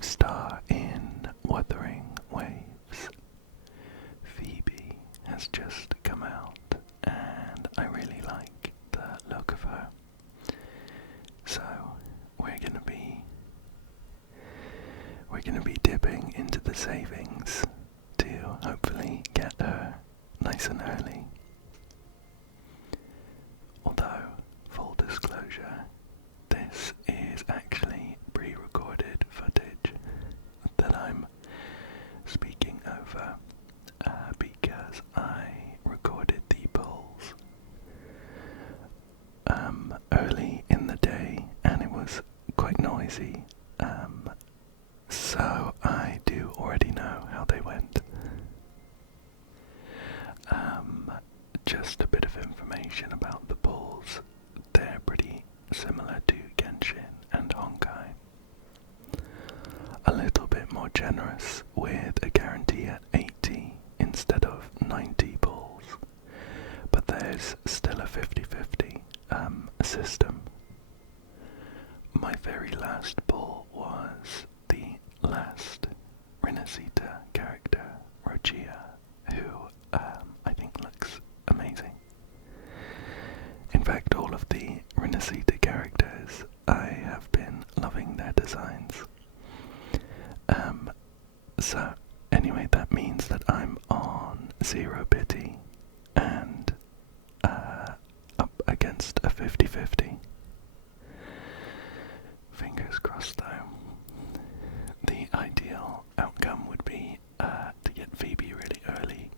5-star in Wuthering Waves. Phoebe has just come out, and I really like the look of her. So we're gonna be dipping into the savings to hopefully get her nice and early. Although, full disclosure, this is actually pre-recorded footage that I'm speaking over because I recorded the polls early in the day and it was quite noisy, so I do already know how they went. Just a bit of information about the polls. They're pretty similar to Genshin and Honkai. A little bit more generous with a guarantee at 80 instead of 90 polls. But there's still a 50-50 system. My very last poll was the last resonator character, Rogia, who I think looks amazing. In fact, all of the resonator characters, I have been loving their designs. So anyway, that means that I'm on 0 pity and up against a 50-50. Fingers crossed though. The ideal outcome would be to get Phoebe really early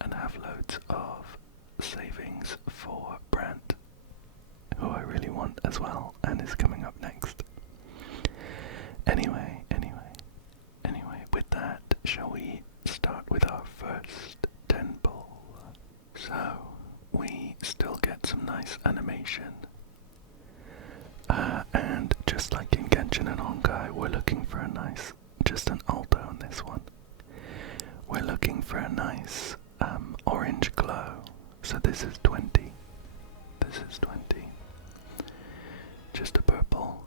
and have loads of savings for Brant, who I really want as well and is coming up next. Anyway, with that, shall we start with our first 10 poll? So, we still get some nice animation. And just like in Genshin and Honkai, we're looking for a nice, just an alto on this one. We're looking for a nice orange glow. So this is 20. This is 20. Just a purple.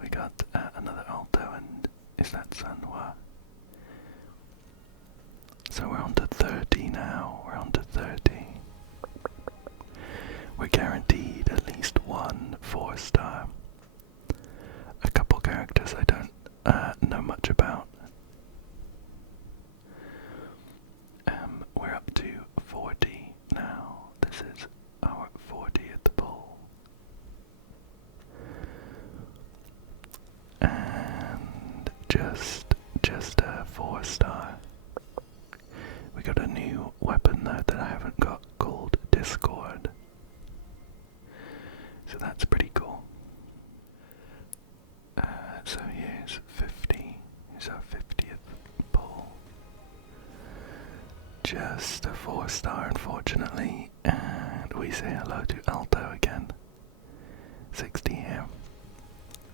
We got another alto, and is that Sanhua? So we're on to 30 now. We're on to 30. We're guaranteed at least one 4-star. A couple characters I don't know much about. We're up to 40 now. This is our 40th poll. And just a 4-star. We got a new weapon though that I haven't got called Discord. So that's pretty cool. So here's 50. Here's our 50th poll. Just a 4-star, unfortunately, and we say hello to Alto again. 60 here.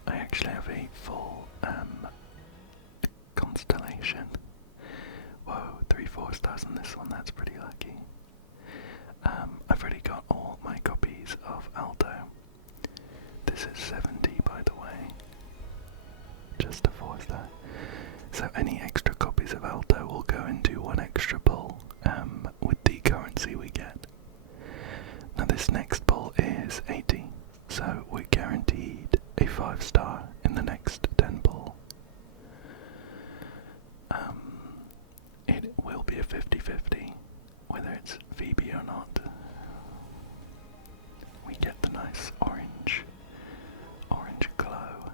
I actually have a full constellation. Whoa, 3 4-stars on this one, that's pretty lucky. I've already got all my copies of Alto. This is 70, by the way. Just a 4-star. So any extra copies of Alto will go into one extra pull with the currency we get. Now this next pull is 80, so we're guaranteed a 5-star in the next 10 pull. It will be a 50-50, whether it's Phoebe or not. We get the nice orange glow.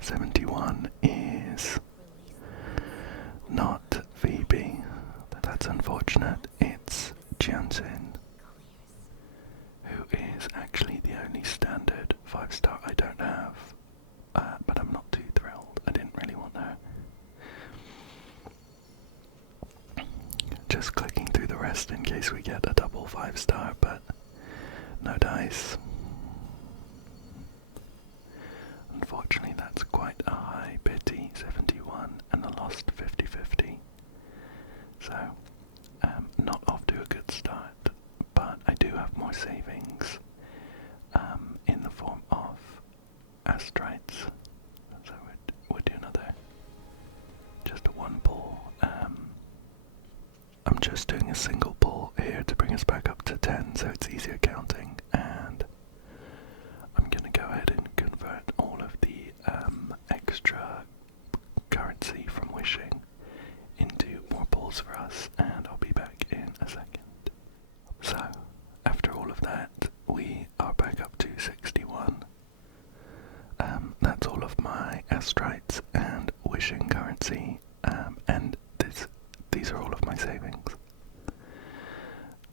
71 is not Phoebe. That's unfortunate. It's Jansen, who is actually the only standard 5-star I don't have. But I'm not too thrilled. I didn't really want her. Just clicking through the rest in case we get a double 5-star, but no dice. Unfortunately, that's quite a high pity, 71, and a lost 50-50. So, not off to a good start, but I do have more savings in the form of astrites. So we're a single pull here to bring us back up to 10, so it's easier counting, and I'm going to go ahead and convert all of the extra currency from wishing into more pulls for us, and I'll be back in a second. So, after all of that, we are back up to 61. That's all of my astrites and wishing currency, and these are all of my savings.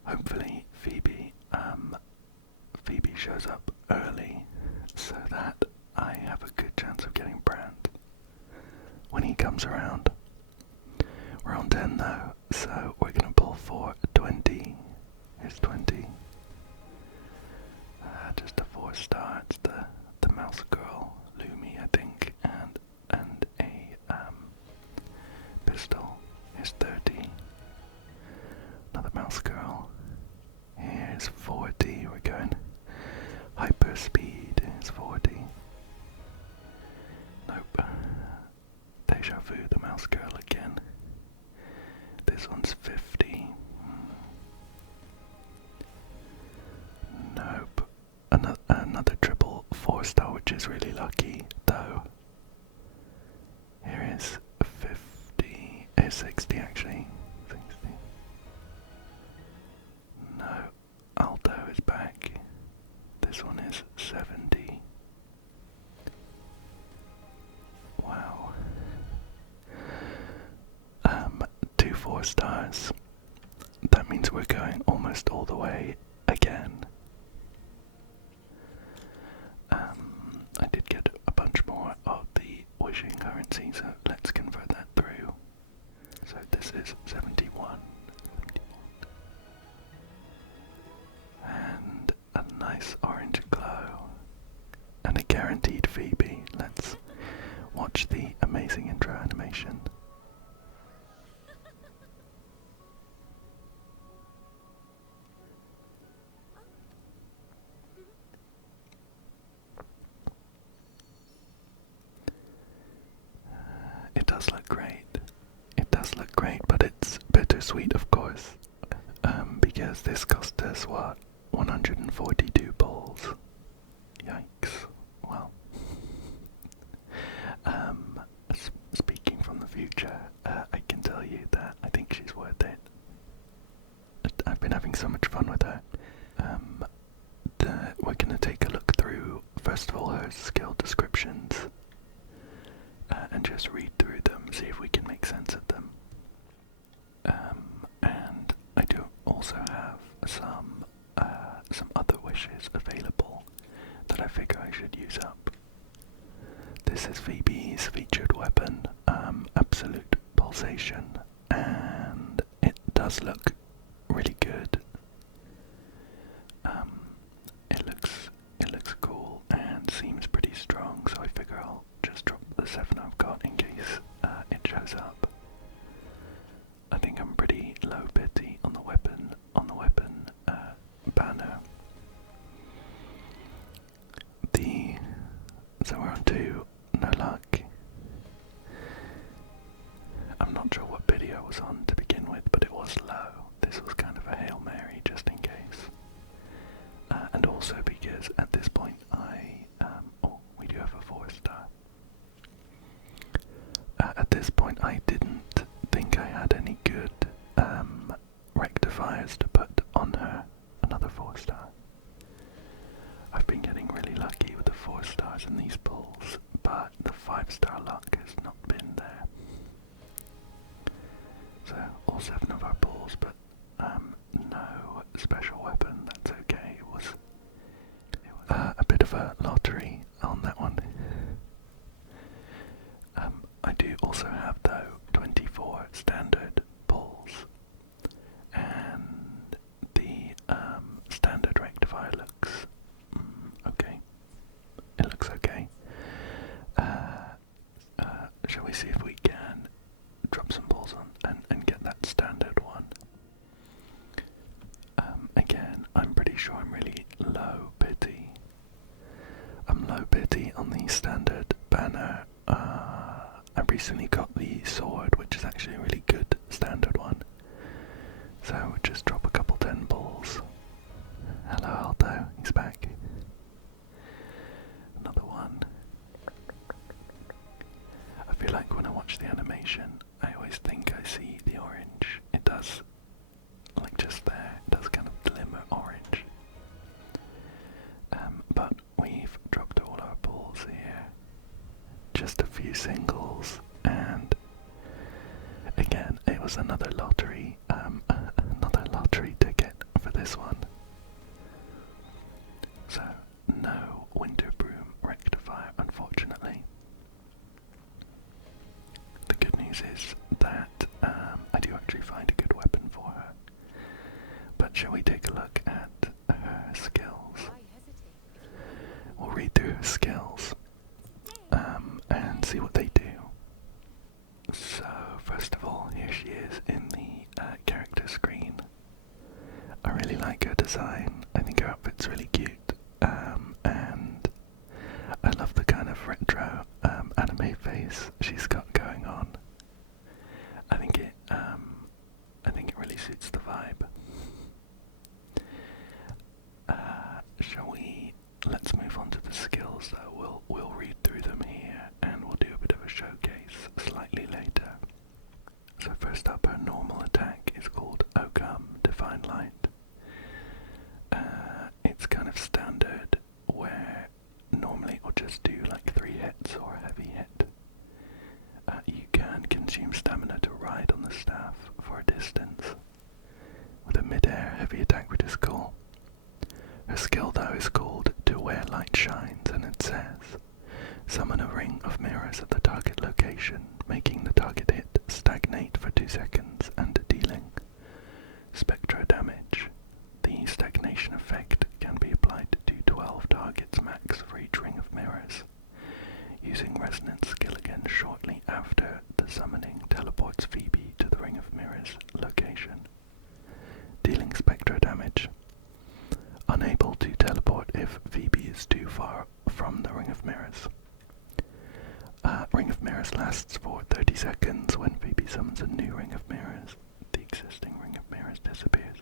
Hopefully Phoebe shows up early so that I have a good chance of getting Brand when he comes around. We're on 10 though, so we're going to pull for 20. Here's 20. Just a 4-star. It's the mouse girl, Lumi, I think, and a pistol. Here's 30. Another mouse girl. Here's 40. We're going hyper speed. Here's 40. Nope. Deja vu, the mouse girl again. This one's 50. Nope. Another triple 4-star, which is really lucky, though. Here is 50. Here's 60 actually. 60. No. Alto is back. This one is 70. Wow. 2 4-stars. That means we're going almost all the way again. I did get a bunch more of the wishing currency, so let's convert that through. So this is 71. And a nice orange glow. And a guaranteed Phoebe. Let's watch the amazing intro animation. It does look great. It does look great, but it's bittersweet, of course, because this cost us, what, 142 pulls. Yikes. Well, speaking from the future, I can tell you that I think she's worth it. I've been having so much fun with her. We're going to take a look through, first of all, her skill descriptions. And just read through them, see if we can make sense of them. And I do also have some other wishes available that I figure I should use up. This is Phoebe's featured weapon, Absolute Pulsation, and it does look really good. It looks cool and seems pretty strong, so I figure I'll just drop the 7 I've got in case it shows up. I think I'm pretty low bitty on the weapon banner. So we're on 2, no luck. I'm not sure what biddy I was on to begin with, but it was low. This was kind of a Hail Mary just in case. And also because at this point we do have a 4-star. At this point I didn't think I had any good rectifiers to put on her. Another 4-star. I've been getting really lucky with the 4-stars in these pulls, but the 5-star luck has not been there. So all 7 of our pulls, but no special weapon. That's okay. It was a bit of a lottery on that one. I do also have, though, 24 standard pulls, and the standard rectifier looks okay. It looks okay. Shall we see if we can drop some pulls on and get that standard one? Again, I'm pretty sure I'm really low bitty. I'm low bitty on the standard banner. I recently got the sword, which is actually a really good standard one. So just drop a couple 10 balls. Hello Alto, he's back. Another one. I feel like when I watch the animation, I always think I see the orange. It does, like just there, it does kind of glimmer orange. But we've dropped all our balls here. Just a few singles, and again, it was another lottery ticket for this one. So, no winter broom rectifier, unfortunately. The good news is that I do actually find a good weapon for her. But shall we take a look at her skills? We'll read through her skills and see what they do. So, first of all, here she is in the character screen. I really like her design. I think her outfit's really cute, and I love the kind of retro anime face she's got going on. I think it really suits the vibe. Shall we? Let's move on to the skills though. We'll read through them here, and we'll do a bit of a showcase slightly later. So first up, her normal attack is called Ogham Divine Light. It's kind of standard, where normally it'll just do like 3 hits or a heavy hit. You can consume stamina to ride on the staff for a distance with a mid-air heavy attack, which is cool. Her skill though is called To Where Light Shines, and it says, summon a ring of mirrors at the target location, making the target hit stagnate for 2 seconds and dealing spectro damage. The stagnation effect can be applied to 12 targets max for each ring of mirrors. Using resonance skill again shortly after the summoning teleports Phoebe to the ring of mirrors location, dealing spectro damage. Unable to teleport if Phoebe is too far from the ring of mirrors. Ring of mirrors lasts for 30 seconds. When Phoebe summons a new ring of mirrors, the existing ring of mirrors disappears.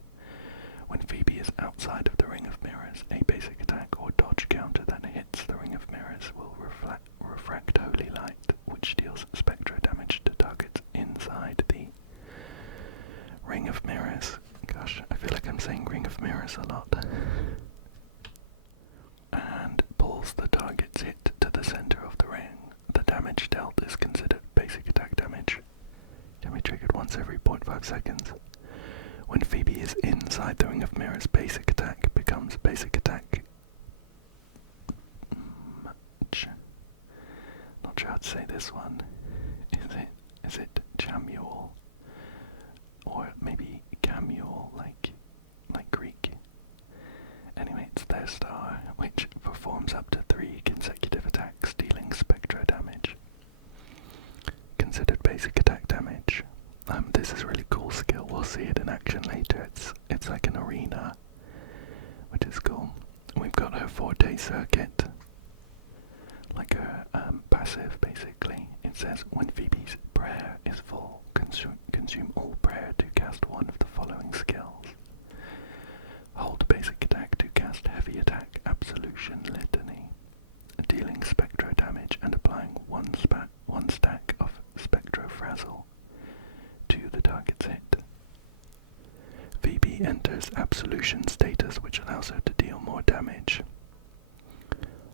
When Phoebe is outside of the ring of mirrors, a basic attack or dodge counter that hits the ring of mirrors will refract holy light, which deals spectro damage to targets inside the ring of mirrors. Gosh, I feel like I'm saying ring of mirrors a lot. And pulls the target's hit to the center of the ring. The damage dealt is considered basic attack damage. Can be triggered once every 0.5 seconds. When Phoebe is inside the ring of mirrors, basic attack becomes basic attack. Not sure how to say this one. Is it Chamuel? Or maybe Camuel, like Greek. Anyway, it's their star, which performs up to 3 consecutive attacks, dealing spectro damage. Considered basic attack damage. This is a really cool skill. We'll see it in action later. It's like an arena, which is cool. We've got her forte circuit, like her passive, basically. It says, when Phoebe's prayer is full, consume all prayer to cast one of the following skills. Hold basic attack to cast heavy attack, absolution, litany, dealing spectro damage and applying one stack of spectrofrazzle to the target's hit. Phoebe enters absolution status, which allows her to deal more damage.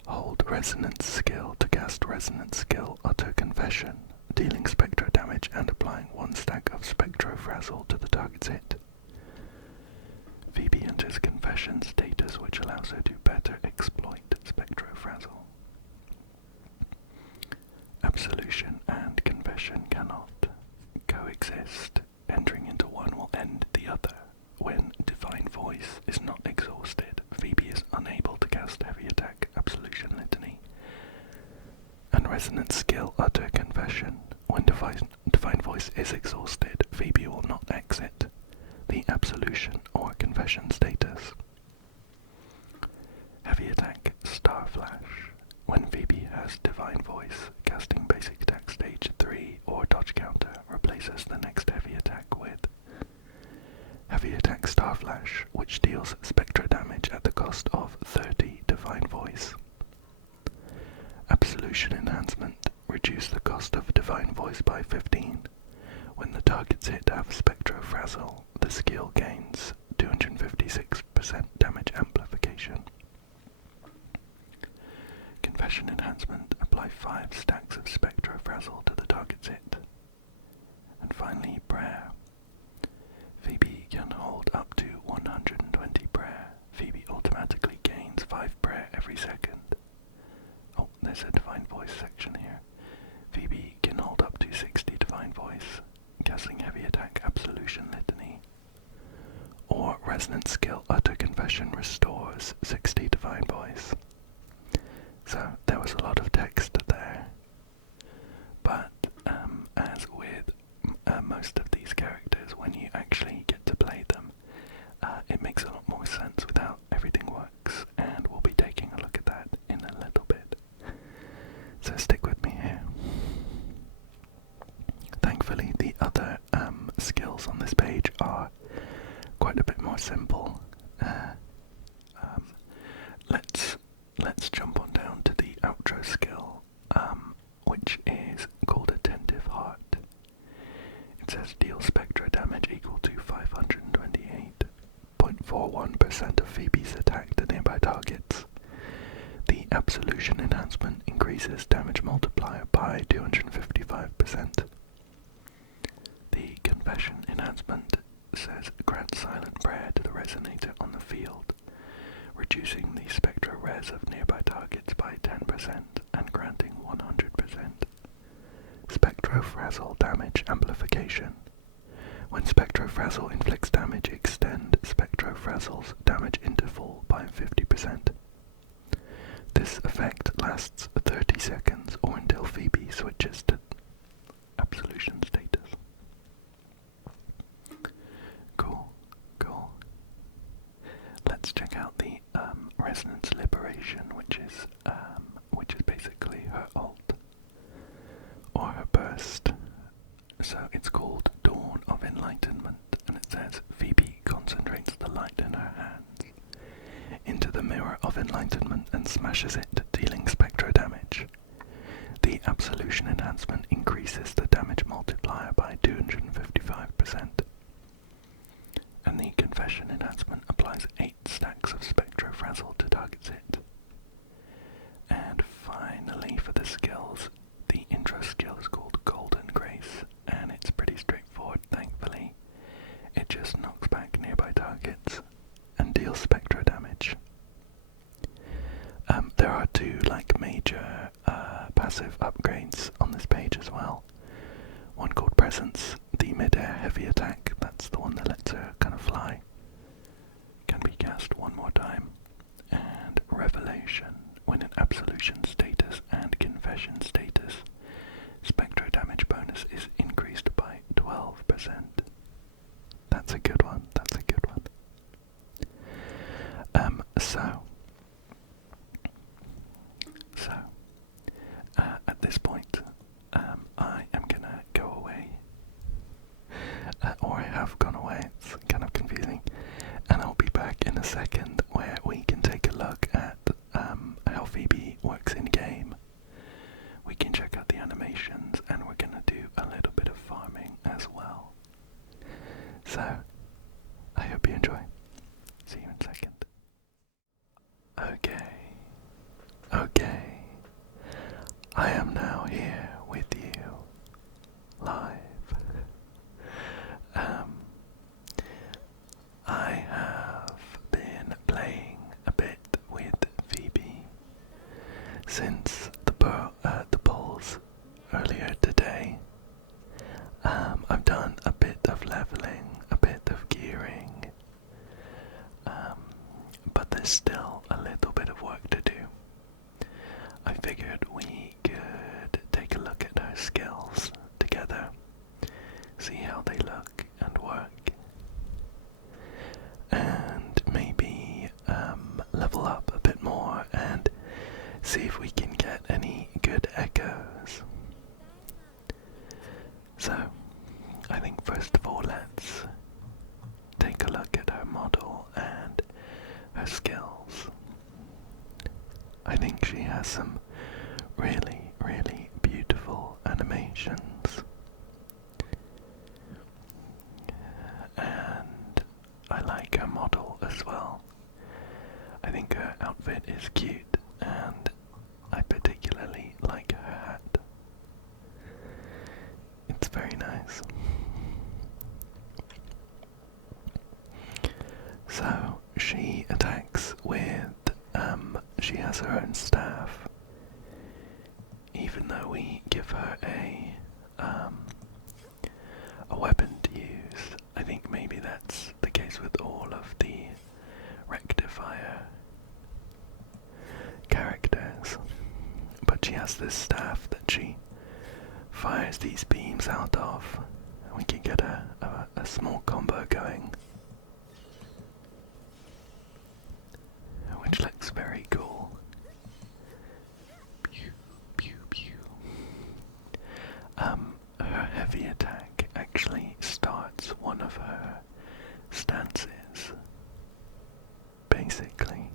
Hold resonance skill to cast resonance skill, utter confession, dealing spectro damage and applying one stack of spectrofrazzle to the target's hit. Phoebe enters confession status, which allows her to better exploit spectrofrazzle. Absolution and confession cannot coexist. Entering into one will end the other. When Divine Voice is not exhausted, Phoebe is unable to cast heavy attack, absolution, litany, and resonance skill, utter confession. When Divine Voice is exhausted, Phoebe will not exit the absolution or confession status. Heavy attack, Star Flash. When Phoebe has Divine Voice, casting basic attack stage 3 or dodge counter replaces the next heavy attack with heavy Star Flash, which deals spectra damage at the cost of 30 Divine Voice. Absolution Enhancement, reduce the cost of Divine Voice by 15. When the target's hit have Spectro Frazzle, the skill gains 256% damage amplification. Confession Enhancement, apply 5 stacks of Spectro Frazzle to the target's hit. And finally, Prayer. Phoebe can hold up to 120 prayer. Phoebe automatically gains 5 prayer every second. Oh, there's a Divine Voice section here. Phoebe can hold up to 60 Divine Voice, casting Heavy Attack Absolution Litany. Or Resonant Skill Utter Confession restores 60 Divine Voice. So there was a lot of text there. But as with most of these characters, when you actually get to play them, it makes a lot more sense with how everything works, and we'll be taking a look at that in a little bit. So stick with me here. Thankfully, the other skills on this page are quite a bit more simple. Let's jump on down to the outro skill, which is called Attentive Heart. It says deal spectra damage equal to 528.41% of Phoebe's attack to nearby targets. The Absolution Enhancement increases damage multiplier by 255%. The Confession Enhancement says grant silent prayer to the resonator on the field, reducing the spectral res of nearby targets by 10% and granting 100%. Spectro Frazzle damage amplification. When Spectro Frazzle inflicts damage, extend Spectro Frazzle's damage interval by 50%. This effect lasts 30 seconds or until Phoebe switches to Absolution status. Cool. Let's check out the Resonance Liberation, which is basically her ult or her burst. So it's called Dawn of Enlightenment, and it says Phoebe concentrates the light in her hands into the mirror of enlightenment and smashes it, dealing spectro damage. The Absolution Enhancement increases the damage multiplier by 255%. And the Confession Enhancement applies 8 stacks of Spectro Frazzle to target's hit. And finally, for the skills, the intro skill is called Golden Grace, and it's pretty straightforward, thankfully. It just knocks back nearby targets and deals spectro damage. There are 2 major passive upgrades on this page as well. One called Presence, the mid-air heavy attack, that's the one that lets her kind of fly, can be cast 1 more time. And Revelation, when in Absolution status and Confession status, spectro damage bonus is increased by 12%. That's a good one. At this point, I am gonna go away, or I have gone away, it's kind of confusing, and I'll be back in a second where we can take a look at how Phoebe works in game. We can check out the animations, and we're gonna do a little bit of farming as well. So, I hope you enjoy. See you in a second. Okay. I am now here with you, live. I have been playing a bit with Phoebe since the polls earlier today. I've done a bit of leveling, a bit of gearing, but there's still a little bit of work to do. I figured we could take a look at her skills together, see how they look and work, and maybe level up a bit more and see if we can get any good echoes. So, I think first of all let's take a look at her has some really, really beautiful animations. And I like her model as well. I think her outfit is cute, and I particularly like her hat. It's very nice. So she attacks with, she has her own staff. Even though we give her a weapon to use, I think maybe that's the case with all of the rectifier characters. But she has this staff that she fires these beams out of, and we can get a small combo going, which looks very cool. Pew, pew, pew. Her heavy attack actually starts one of her stances. Basically,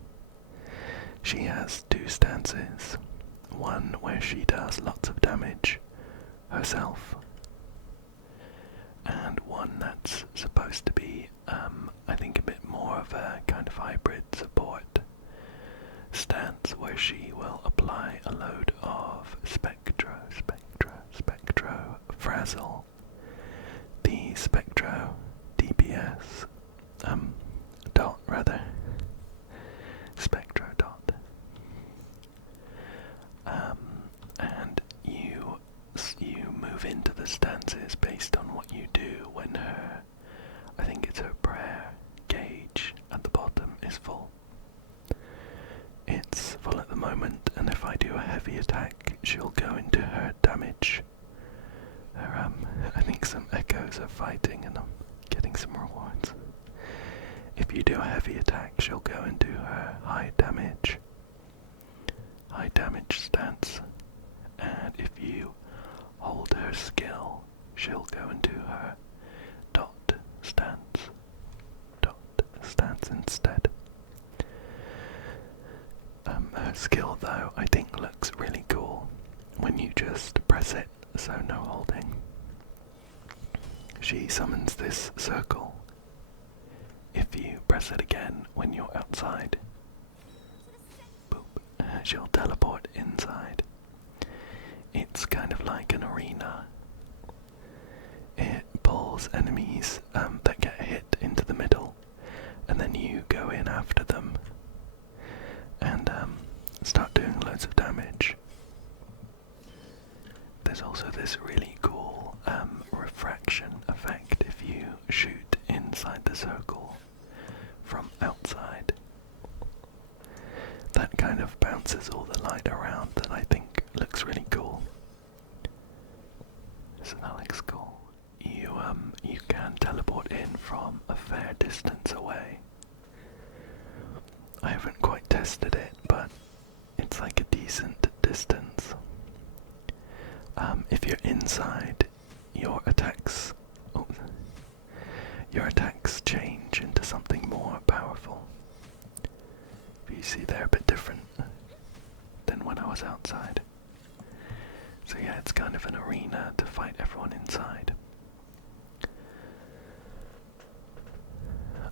she has two stances. One where she does lots of damage herself, and one that's supposed to be, I think, a bit more of a kind of hybrid support stance, where she will apply a load of frazzle, the spectro DPS, dot rather, spectro dot, and you move into the stances based on what you do when her, I think it's her prayer gauge at the bottom is full. It's full at the moment, and if I do a heavy attack, she'll go into her damage. Her, I think some echoes are fighting, and I'm getting some rewards. If you do a heavy attack, she'll go into her high damage stance, and if you hold her skill, she'll go into her dot stance instead. Her skill, though, I think looks really cool when you just press it, so no holding. She summons this circle. If you press it again when you're outside, boop, she'll teleport inside. It's kind of like an arena. It pulls enemies that get hit into the middle, and then you go in after them and start doing loads of damage. There's also this really cool refraction effect if you shoot inside the circle from outside. That kind of bounces all the light around, that I think looks really cool. So that looks cool. You can teleport in from a fair distance away. I haven't quite tested it, but it's like a decent distance. If you're inside, your attacks change into something more powerful. You see, they're a bit different than when I was outside. So yeah, it's kind of an arena to fight everyone inside.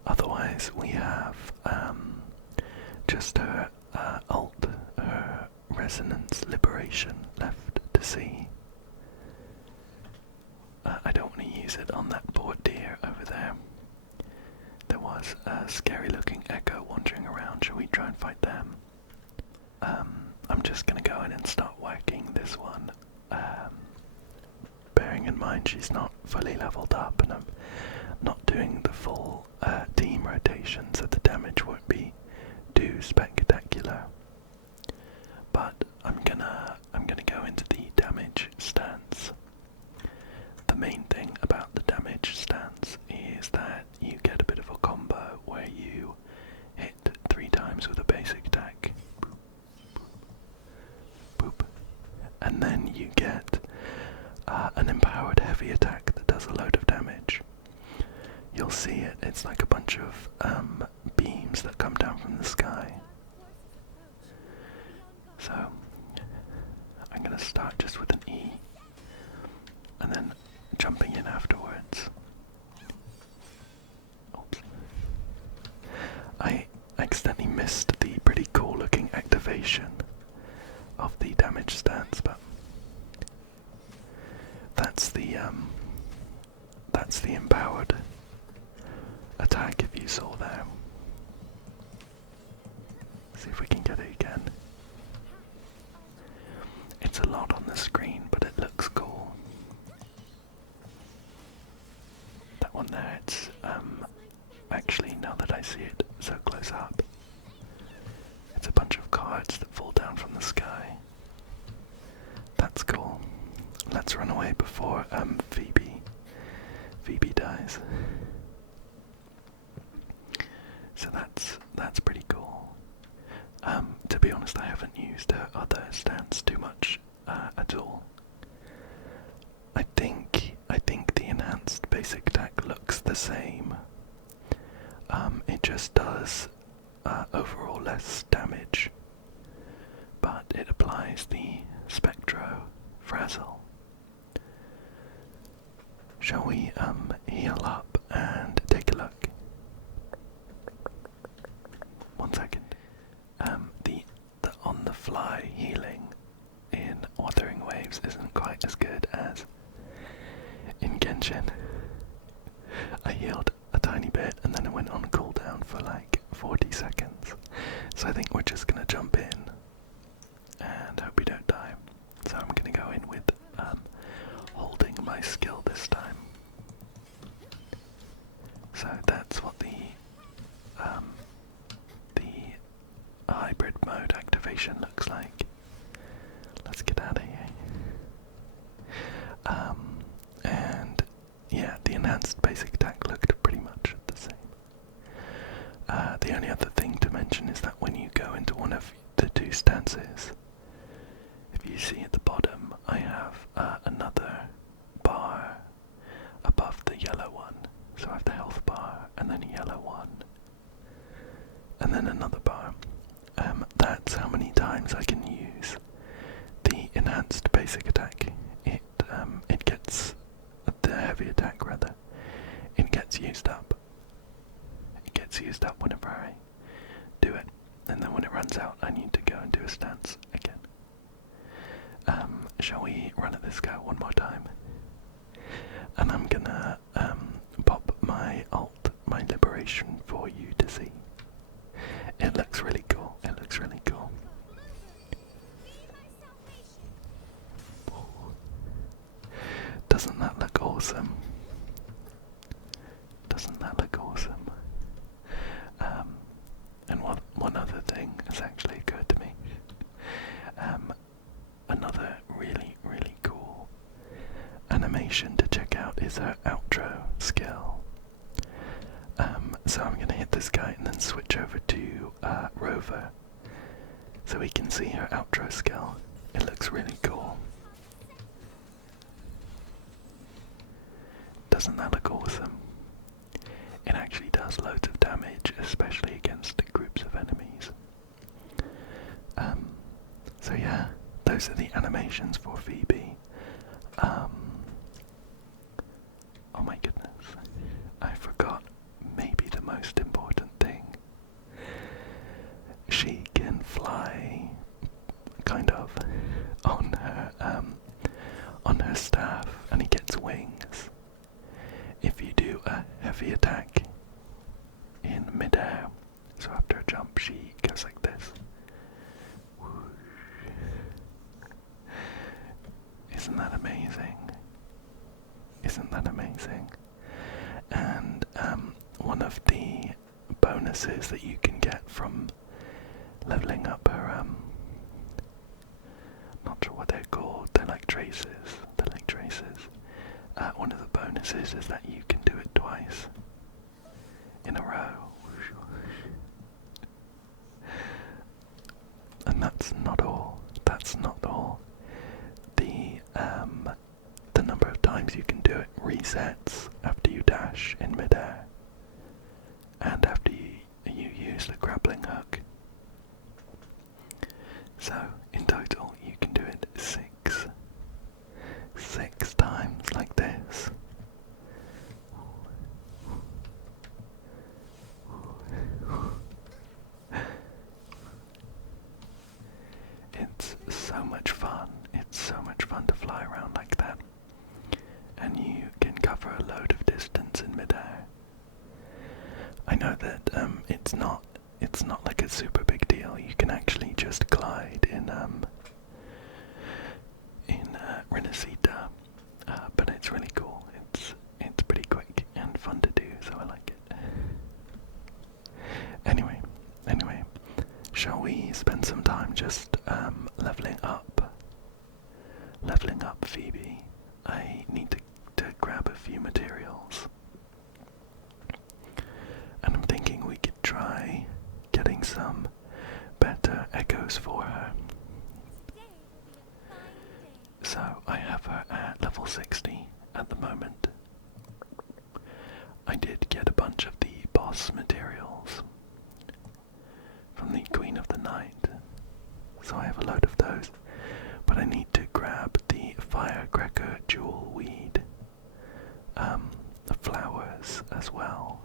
Otherwise, we have just her ult, her resonance liberation left to see. I don't want to use it on that poor deer over there. There was a scary looking echo wandering around. Shall we try and fight them? I'm just going to go in and start whacking this one. Bearing in mind she's not fully leveled up, and I'm not doing the full team rotation, so the damage won't be too spectacular. But I'm gonna go into the damage stance. The main thing about the damage stance is that you get a bit of a combo where you hit 3 times with a basic attack, boop, boop, boop, and then you get an empowered heavy attack that does a load of damage. You'll see it, it's like a bunch of beams that come down from the sky. So gonna start just with an E, and then jumping in afterwards. Oops. I accidentally missed the pretty cool looking activation of the damage stance, but that's the empowered attack, if you saw there. See if we can get it again. It's a lot on the screen, but it looks cool. That one there, it's actually, now that I see it so close up, it's a bunch of cards that fall down from the sky. That's cool. Let's run away before Phoebe dies. So that's pretty cool. To be honest, I haven't used her other stance too much at all. I think the enhanced basic attack looks the same. It just does overall less damage, but it applies the Spectro Frazzle. Shall we heal up and take a look? 1 second. The on-the-fly healing in Wuthering Waves isn't quite as good as in Genshin. I healed a tiny bit and then it went on cooldown for like 40 seconds. So I think we're just gonna jump in and hope we don't die. So I'm gonna go in with holding my skill this time. So that's what the hybrid mode activation looks like. Let's get out of here. And yeah, the enhanced basic attack looked pretty much the same. The only other thing to mention is that when you go into one of the two stances, if you see at the bottom, I have another bar above the yellow one. So I have the health bar, and then a yellow one, and then another bar. That's how many times I can use the enhanced basic attack. It gets the heavy attack rather. It gets used up. It gets used up whenever I do it, and then when it runs out, I need to go and do a stance again. Shall we run at this guy one more time? And I'm gonna pop my ult, my liberation, for you to see. It looks really cool. It looks really cool. Doesn't that look awesome? Doesn't that look awesome? And one other thing has actually occurred to me. Another really, really cool animation to check out is her outro skill. So I'm going to hit this guy and then switch over to Rover so we can see her outro skill. It looks really cool. Doesn't that look awesome? It actually does loads of damage, especially against groups of enemies. So yeah, those are the animations for Phoebe. Oh my goodness, I forgot maybe the most important thing. She can fly, kind of, on her staff, and he gets wings. If you do a heavy attack in midair, so after a jump she goes like this. Isn't that amazing? Isn't that amazing? And one of the bonuses that you can get from leveling up her, not sure what they're called, they're like traces. One of the bonuses is that you can do it twice in a row. And that's not all. The number of times you can do it resets after you dash in midair and after you use the grappling hook. So in total you can do it 6 so much fun. It's so much fun to fly around like that. And you can cover a load of distance in midair. I know that it's not like a super big deal. You can actually just glide in resonator, but it's really cool. It's pretty quick and fun to do, so I like it. Anyway, shall we spend some time just leveling up Phoebe? I need to grab a few materials. And I'm thinking we could try getting some better echoes for her. So I have her at level 60 at the moment. I did get a bunch of the boss materials from the Queen of the Night, so I have a load of those. But I need to grab the firecracker jewel weed, flowers as well.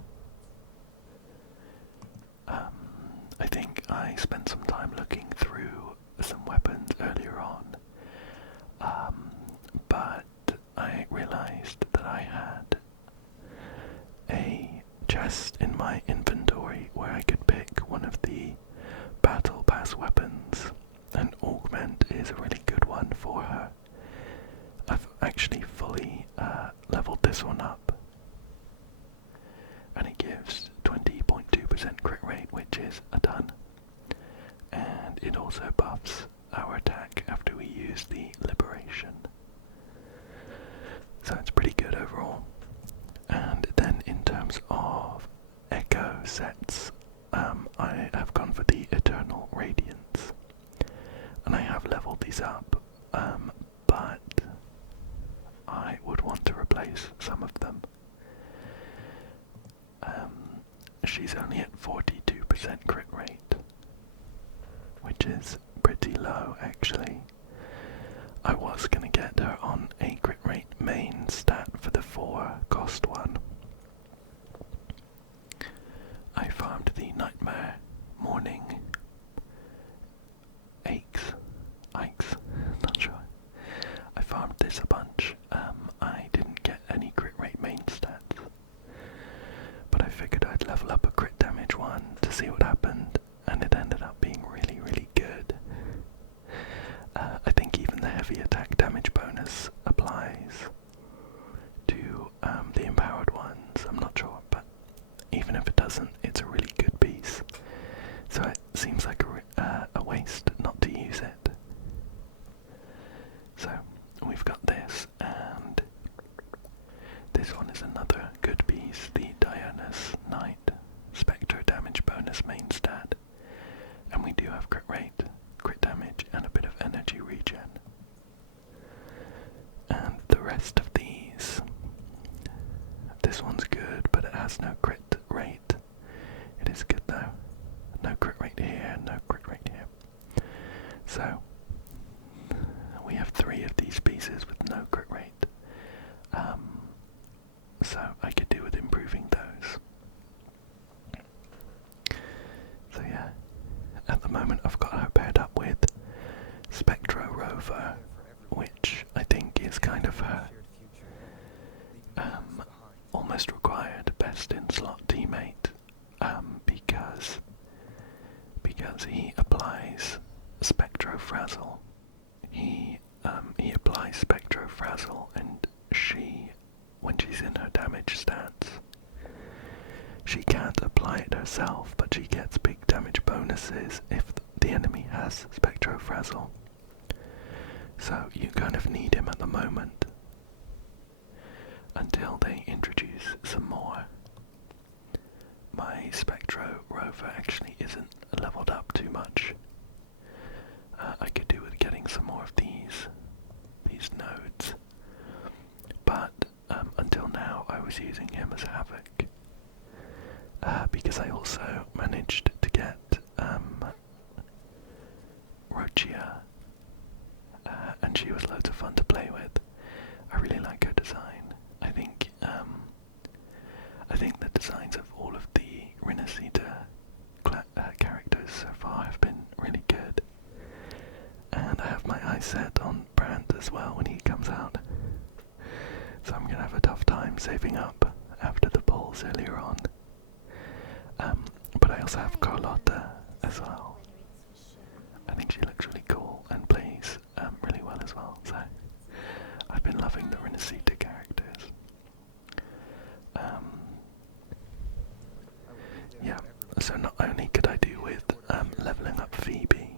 I think I spent some time looking through some weapons earlier on, but I realized that I had a chest in my inventory where I could pick one of the battle pass weapons, and augment is a really good one for her. I've actually fully leveled this one up, and it gives 20.2% crit rate, which is a ton, and it also buffs our attack after we use the liberation, so it's pretty good overall. And then in terms of echo sets, I have gone for the Eternal Radiance, and I have leveled these up, but I would want to replace some of them. She's only at 42% crit rate, which is pretty low actually. I was going to get her on a crit rate main stat for the 4 cost one. I farmed the Nightmare Morning Aches, not sure. I farmed this a bunch. I didn't get any crit rate main stats, but I figured I'd level up a crit damage one to see what happened, and it ended up being really, really good. I think even the heavy attack damage bonus applies to the empowered ones, I'm not sure, but even if it doesn't, it's a really good piece. So it seems like a waste not to use it. So we've got this, and this one is another good piece, the Diana's Knight Spectre damage bonus main stat, and we do have crit rate, crit damage, and a bit of energy regen. And the rest of these, this one's good, but it has no crit rate. It is good though. No crit rate here, no crit rate here. So we have 3 of these pieces with no crit rate. So I could do with improving those. So yeah, at the moment I've got her paired up with Spectro Rover, which I think is kind of her almost required best in slot teammate, because he applies Spectrofrazzle. He applies Spectrofrazzle, and she, when she's in her damage stats, she can't apply it herself, but she gets big damage bonuses if the enemy has Spectrofrazzle. So you kind of need him at the moment until they introduce some more. My Spectro Rover actually isn't leveled up too much. I could do with getting some more of these nodes, but until now I was using him as Havoc, because I also managed to get Rochia, and she was loads of fun to play with. I really like her design. I think the designs of all of the Resonator characters so far have been really good. And I have my my set on Brandt as well when he comes out. So I'm going to have a tough time saving up after the polls earlier on. But I also have Carlotta as well. I think she looks really cool and plays really well as well. So I've been loving the resonator characters. Yeah, so not only could I do with leveling up Phoebe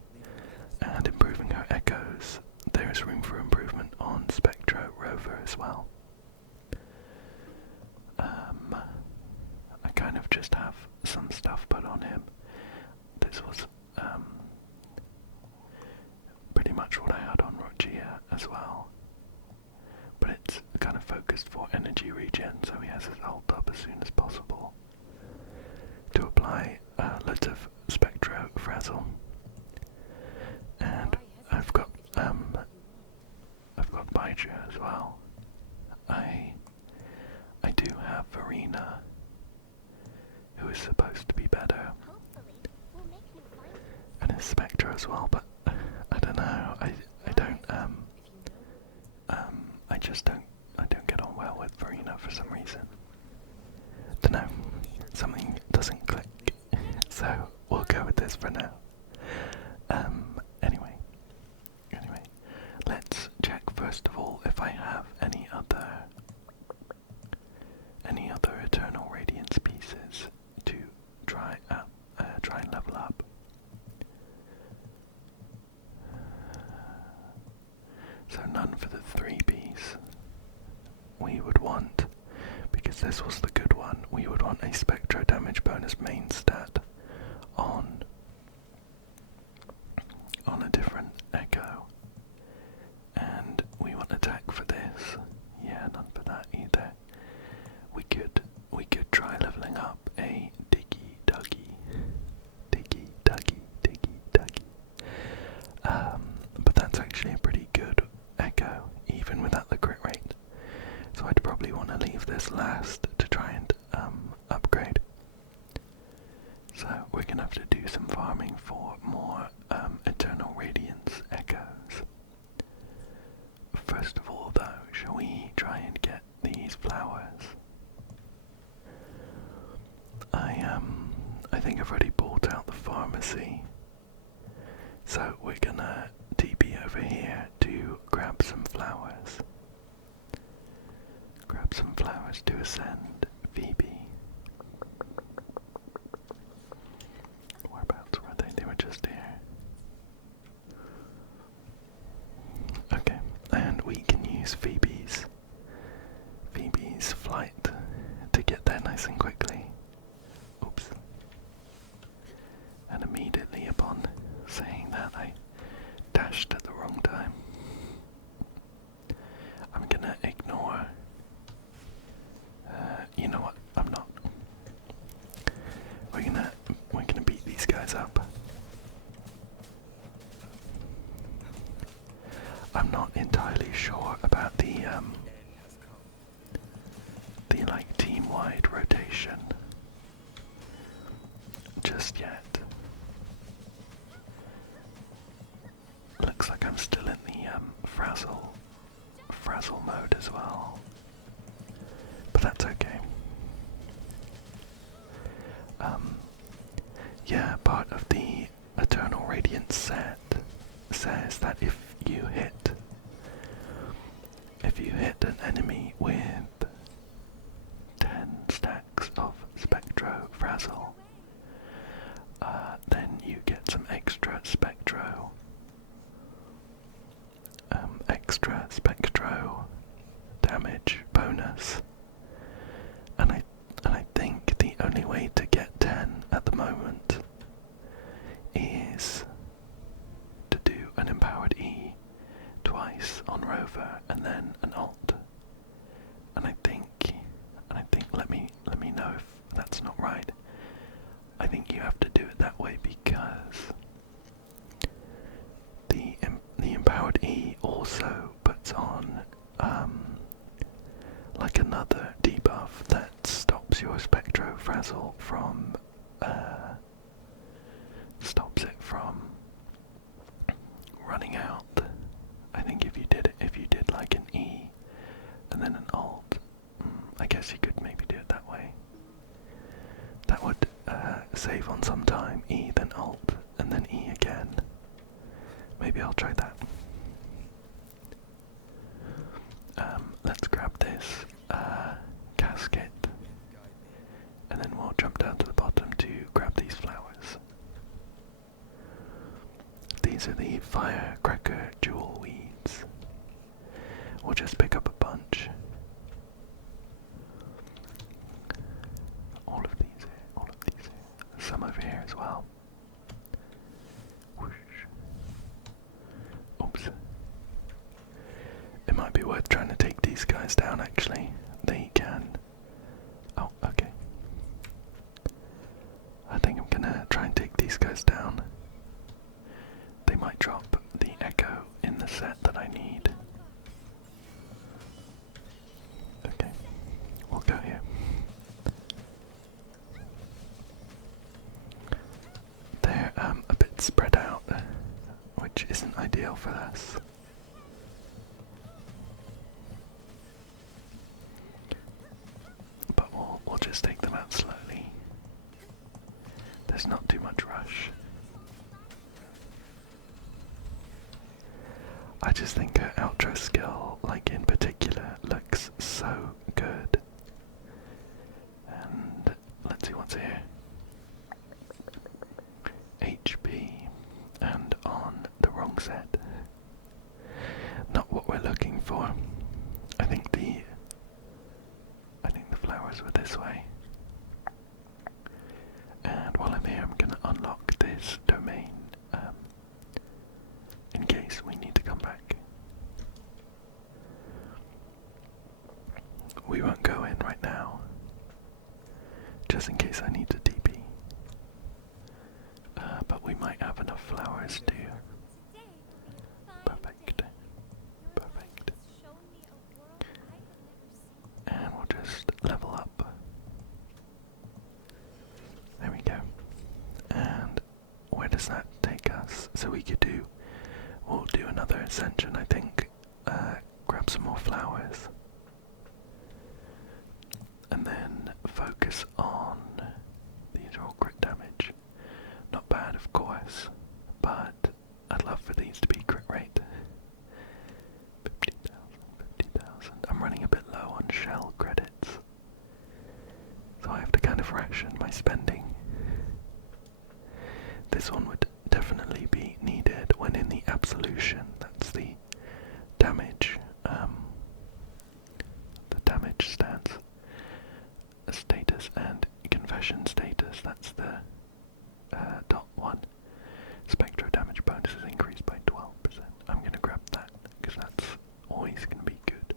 and improving her echoes, there is room for improvement on Spectro Rover as well. I kind of just have some stuff put on him. This was pretty much what I had on Rogia as well. But it's kind of focused for energy regen, so he has his ult up as soon as possible to apply loads of Spectro Frazzle. And I've got Baija as well. I do have Verena, who is supposed to be better, and his Spectre as well, but I don't know, I don't get on well with Verena for some reason. Don't know, something doesn't click, so we'll go with this for now. Anyway, let's check first of all if I have any other Eternal Radiance pieces to try and level up. So none for the 3Bs. We would want, because this was the good one, we would want a Spectro damage bonus main stat on a different echo. And we want attack for this. Yeah, none for that either. We could try leveling up a Diggy Duggy. But that's actually a pretty good echo, even without the crit rate. So I'd probably want to leave this last to try and upgrade. So we're gonna have to do some farming for more Eternal Radiance echoes. First of all though, shall we try and get these flowers? I think I've already bought out the pharmacy. So we're gonna TP over here to grab some flowers. Grab some flowers to ascend Phoebe. Whereabouts were they? They were just here. Okay, and we can use Phoebe's flight to get there nice and quickly. Oops. And immediately upon saying that, I dashed at the wrong time. I'm gonna ignore. You know what? I'm not. We're gonna beat these guys up. I'm not entirely sure about the like team-wide rotation just yet. Looks like I'm still in the frazzle mode as well, but that's okay. Yeah, part of the Eternal Radiance set says that if you hit an enemy with 10 stacks of Spectro Frazzle, then you get some extra Spectro damage bonus. And I think the only way to get 10 at the moment is to do an empowered E twice on Rover and then an alt. And I think let me know if that's not right. I think you have to do it that way because the empowered E also puts on like another debuff that stops your Spectro Frazzle from running out. I think if you did like an E and then an Alt, I guess you could maybe do it that way. That would save on some time. E, then Alt, and then E again. Maybe I'll try that. Let's grab this casket, and then we'll jump down to the bottom to grab these flowers. These are the firecracker jewel weeds. We'll just pick up a bunch. All of these here. Some over here as well. Whoosh. Oops. It might be worth trying to take these guys down actually. They can. Oh, okay. I think I'm gonna try and take these guys down. They might drop the echo in the set that I need. Okay, we'll go here. They're a bit spread out, which isn't ideal for us. But we'll just take them out slowly. There's not too much rush. I just think her outro skill, like in particular, looks so good. And let's see what's here. HP and on the wrong set. Not what we're looking for. I think the flowers were this way. And while I'm here, I'm gonna unlock this domain. In case we need to come back. We won't go in right now, just in case I need to TP. But we might have enough flowers to. Perfect. Perfect. And we'll just level up. There we go. And where does that take us? So we'll do another ascension, I think. Grab some more flowers. And then focus on, these are all crit damage. Not bad, of course, but I'd love for these to be crit rate. 50,000, 50,000. I'm running a bit low on shell credits, so I have to kind of ration my spending. This one would definitely be needed when in the absolution. That's the damage. The damage stats, status, and confession status. That's the dot one. Spectro damage bonus is increased by 12%. I'm gonna grab that because that's always gonna be good.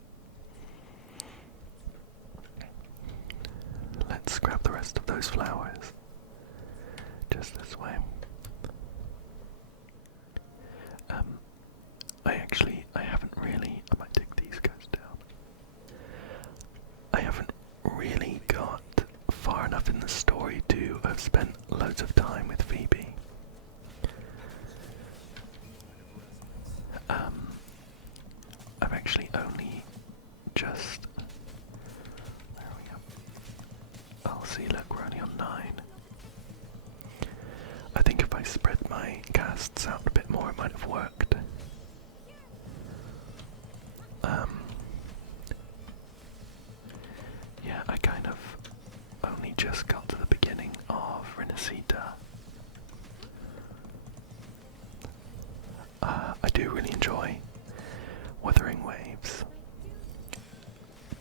Let's grab the rest of those flowers. Just this way. I might take these guys down. I haven't really got far enough in the story to have spent loads of time with Phoebe. I've actually only just... There we go. Oh, see, look, we're only on 9. I think if I spread my casts out a bit more, it might have worked. Yeah, I kind of only just got to the beginning of resonator. I do really enjoy Wuthering Waves,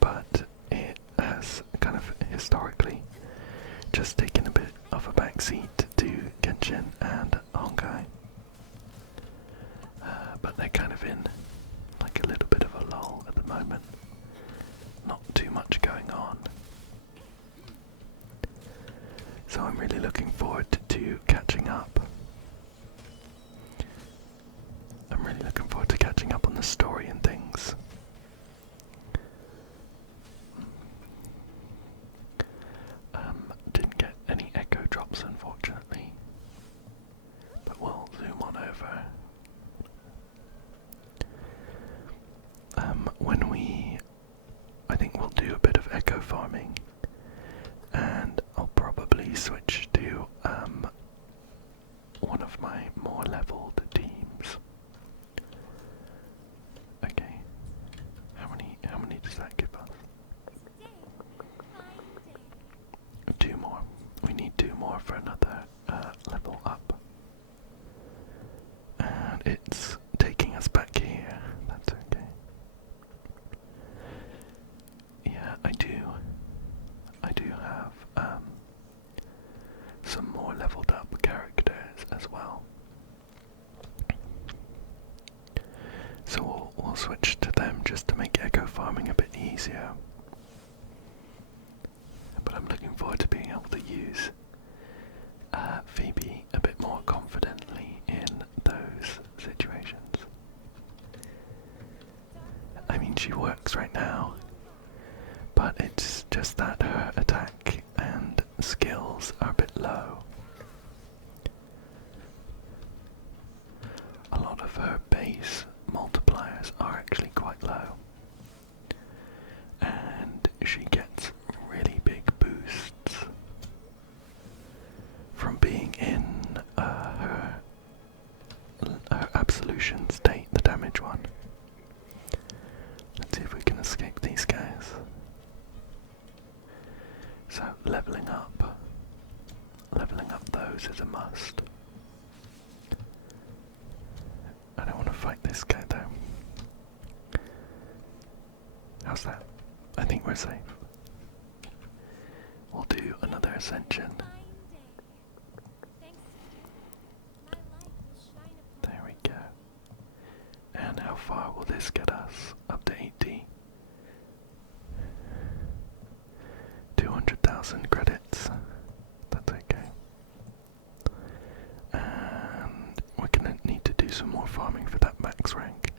but it has kind of historically just taken a bit of a backseat to Genshin and Honkai. But they're kind of in like a little bit of a lull at the moment. Not too much going on. So I'm really looking forward to catching up. I'm really looking forward to catching up on the story and things. Didn't get any echo drops, unfortunately. But we'll zoom on over. farming, and I'll probably switch to one of my more leveled teams. Okay, how many does that give us? Two more. We need two more for another level up. And it's taking us back here. That's okay. Yeah, I do have some more leveled up characters as well. So we'll switch to them just to make echo farming a bit easier. But I'm looking forward to being able to use Phoebe a bit more confidently in those situations. I mean, she works right now, but it's just that her attack and skills are a bit low. A lot of her base multipliers are actually quite low, and she gets really big boosts from being in her absolution state, the damage one. Let's see if we can escape these guys. So leveling up those is a must. I don't want to fight this guy though. How's that? I think we're safe. We'll do another ascension. There we go. And how far will this get us? Up to 80. 200,000 credits. That's okay. And we're gonna need to do some more farming for that max rank.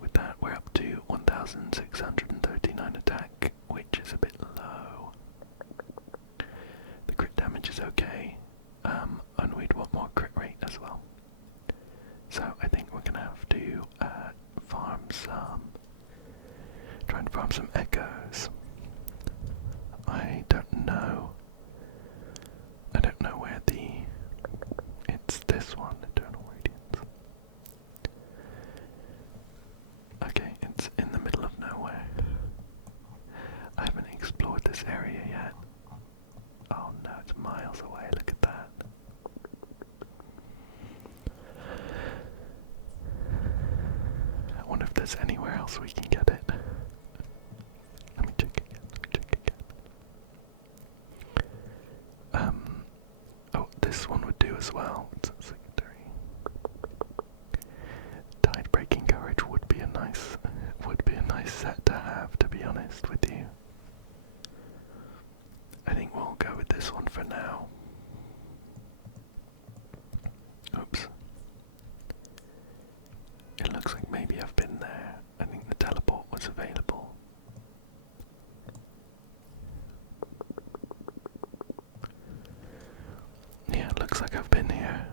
With that, we're up to 1,639 attack, which is a bit low. The crit damage is okay, and we'd want more crit rate as well. So I think we're gonna have to try and farm some echoes. I don't know where it's this one, Eternal Radiance. Okay, it's in the middle of nowhere. I haven't explored this area yet. Oh no, it's miles away, look at that. I wonder if there's anywhere else we can get it. Let me check again. Oh, this one would do as well. It's a secondary. Tide breaking courage would be a nice set to have, to be honest with you. I think we'll go with this one for now. Oops. It looks like maybe I've been there. I think the teleport was available. Yeah, it looks like I've been here.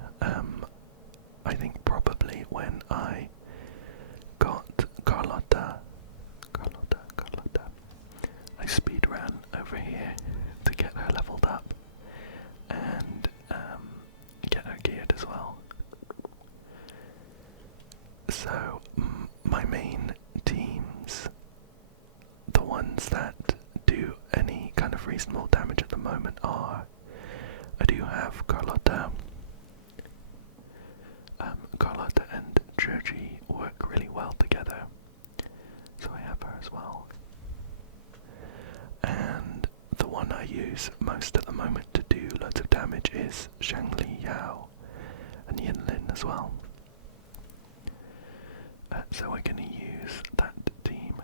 I think probably when I got Carlotta. I speed ran over here to get her leveled up and get her geared as well. So my main teams, the ones that do any kind of reasonable damage at the moment, are I do have Carlotta. Carlotta and Georgie work really well together, so I have her as well. And the one I use most at the moment to do loads of damage is Shangli Yao and Yinlin as well. So we're going to use that team.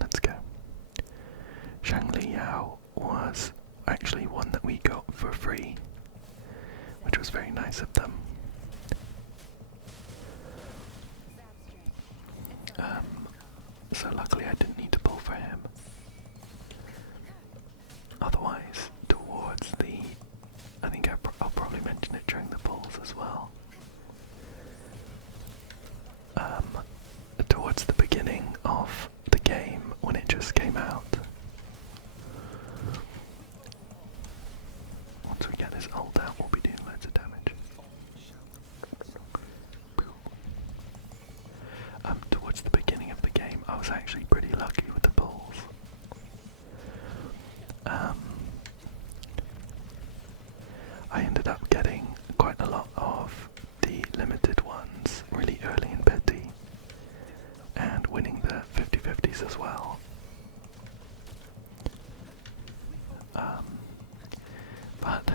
Let's go. Shangli Yao was actually one that we got for free, which was very nice of them. So luckily I didn't need to pull for him. Otherwise, towards the... I think I'll probably mention it during the pulls as well. Towards the was actually pretty lucky with the pulls. I ended up getting quite a lot of the limited ones really early in Pity, and winning the 50/50s as well. But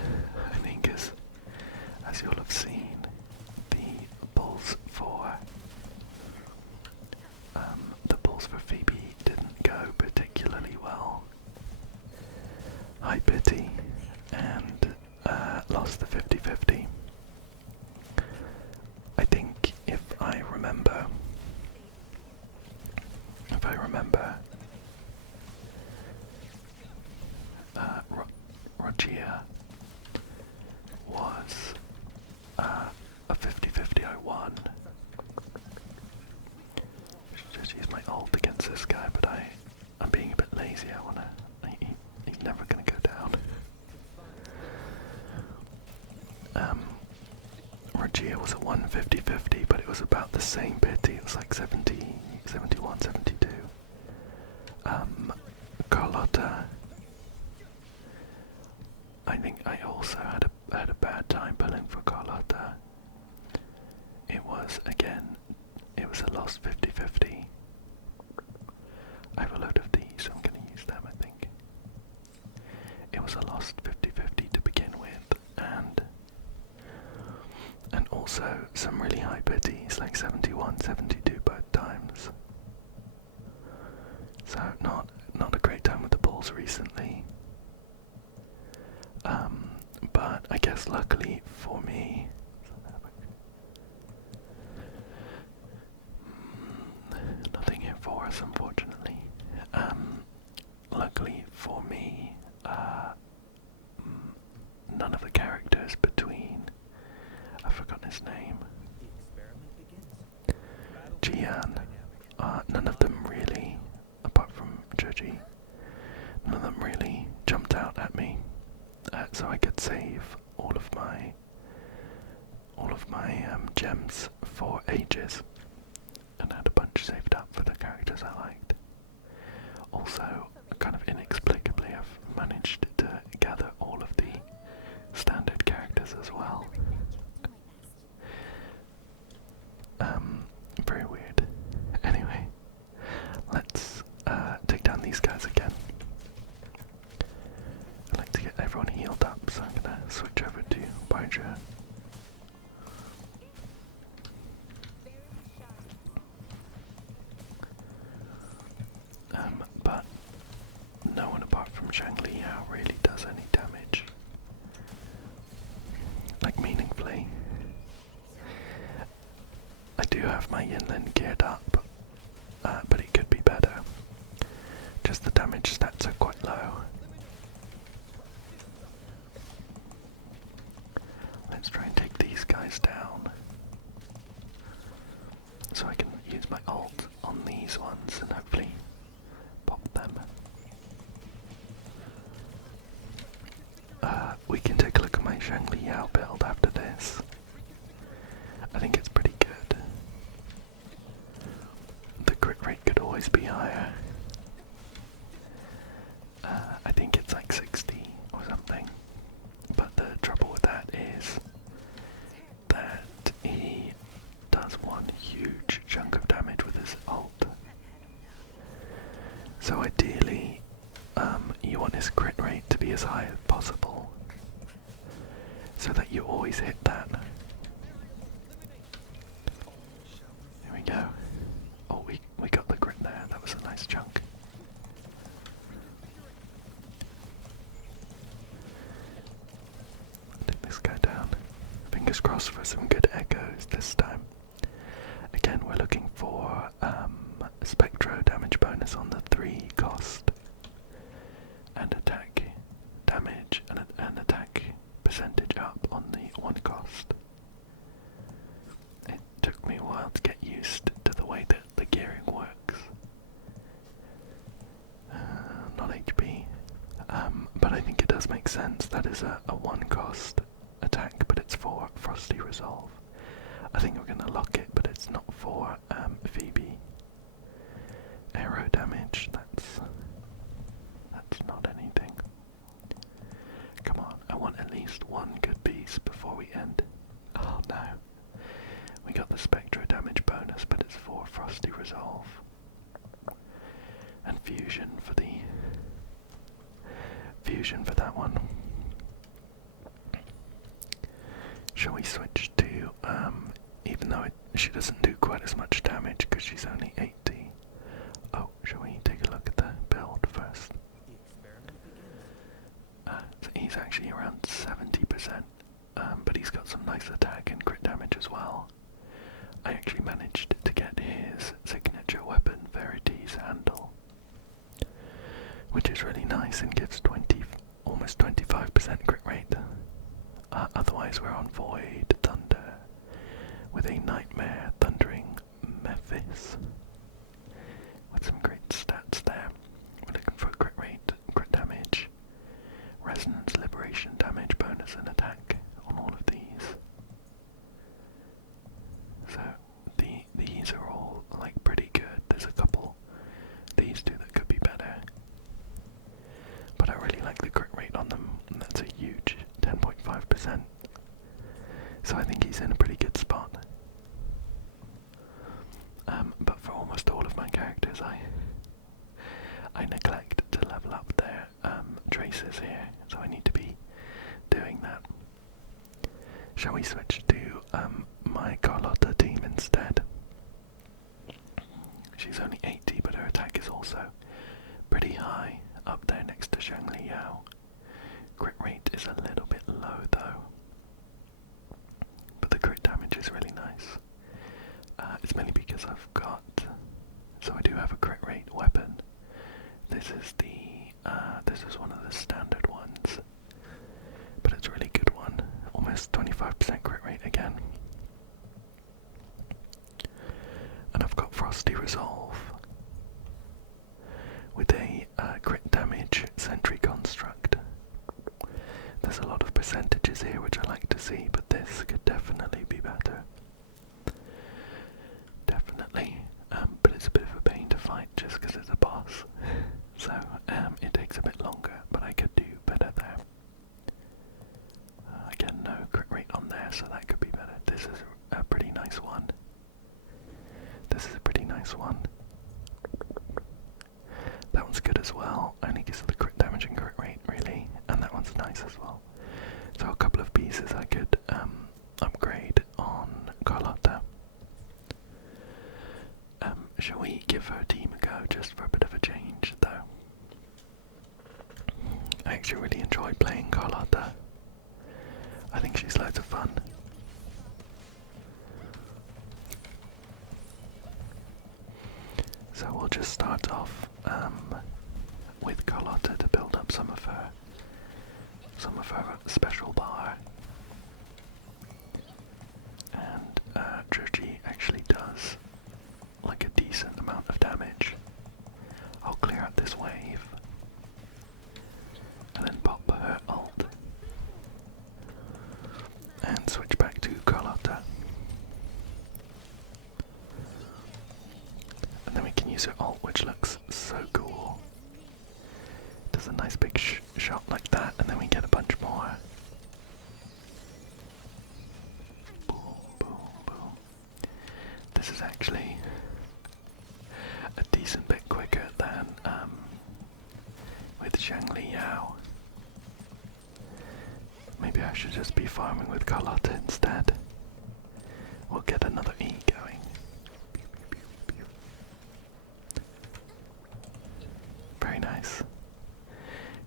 I think as you'll have seen, the pulls for Phoebe didn't go particularly well. I Pity and lost the 50/50. I think if I remember, Rogia was a 50/50 I won. Should just use my ult against this guy, but I'm being a bit lazy. He's never gonna go down. Rogia was a 150/50, but it was about the same Pity. It was like 70, 71, 72. Carlotta, I think I also had a bad time pulling for Carlotta. It was a lost 50/50. I have a load of these, so I'm going to use them, I think. It was a lost 50/50 to begin with, and also some really high Pities, like 71, 72 both times. So not a great time with the balls recently. But I guess luckily for me, nothing here for us, unfortunately. Luckily for me, none of the characters between, I've forgotten his name, Gian, none of them really, apart from Joji, none of them really jumped out at me, so I could save all of my gems for ages, and I had a bunch saved up for the characters I liked. Also, kind of inexplicably, I've managed to gather all of the standard characters as well. Very weird. Anyway, let's take down these guys again. I'd like to get everyone healed up, so I'm gonna switch over to Bydra. But no one apart from Shangli Yao really does any damage. Like, meaningfully. I do have my Yinlin geared up, but it could be better. Just the damage stats are quite low. Let's try and take these guys down, so I can use my ult on these ones and hopefully pop them. We can take a look at my Shangli Yao build after this. I think it's pretty good. The crit rate could always be higher. I think it's like 60 or something. But the trouble with that is that he does one huge chunk of damage with his ult. So ideally, you want his crit rate to be as high as possible, so that you always hit that. There we go. Oh, we got the crit there. That was a nice chunk. Take this guy down. Fingers crossed for some good echoes this time. Again, we're looking for Spectro damage bonus on the 3 cost, and attack damage and attack percentage up on the 1 cost. It took me a while to get used to the way that the gearing works. Not HP, but I think it does make sense. That is a 1 cost attack, but it's for Frosty Resolve. I think we're going to lock it, but it's not for Phoebe. one good piece before we end. Oh no. We got the Spectra damage bonus, but it's for Frosty Resolve. And Fusion for that one. Shall we switch to, even though she doesn't do quite as much damage because she's only 80. Oh, shall we take a look at the build first? So he's actually around 70%, but he's got some nice attack and crit damage as well. I actually managed to get his signature weapon, Verity's Handle, which is really nice and gives almost 25% crit rate. Otherwise we're on Void Thunder with a Nightmare Thundering Mephis with some great stats there. We're looking for crit rate, crit damage, resonance, liberation, damage bonus and attack on all of these. So these are all like pretty good. There's a couple, these two that could be better, but I really like the crit rate on them, and that's a huge 10.5%. So I think he's in a pretty good spot. But for almost all of my characters, I neglect to level up their traces here, so I need to be doing that. Shall we switch to my Carlotta team instead? She's only 80, but her attack is also pretty high, up there next to Shangli Yao. Crit rate is a little bit low though, but the crit damage is really nice. It's mainly because so I do have a crit rate weapon. This is one of the standard ones, but it's a really good one. Almost 25% crit rate again. And I've got Frosty Resolve with a crit damage sentry construct. There's a lot of percentages here which I like to see, but this could definitely be better. Definitely. But it's a bit of a pain to fight just because it's a boss. So it takes a bit longer, but I could do better there. Again, no crit rate on there, so that could be better. This is a pretty nice one. That one's good as well. Only gives the crit damage and crit rate, really. And that one's nice as well. So a couple of pieces I could upgrade on Carlotta. Shall we give her team a go, just for a bit of a change, though? I actually really enjoy playing Carlotta. I think she's loads of fun. So we'll just start off with Carlotta to build up some of her special bar. And Georgie actually does like a decent amount of damage. I'll clear out this wave and then pop her ult and switch back to Carlotta. And then we can use her ult, which looks so cool. Does a nice big shot like that, and then we get a bunch more. Boom, boom, boom. This is actually a decent bit quicker than with Shangli Yao. Maybe I should just be farming with Carlotta instead. We'll get another E going. Very nice.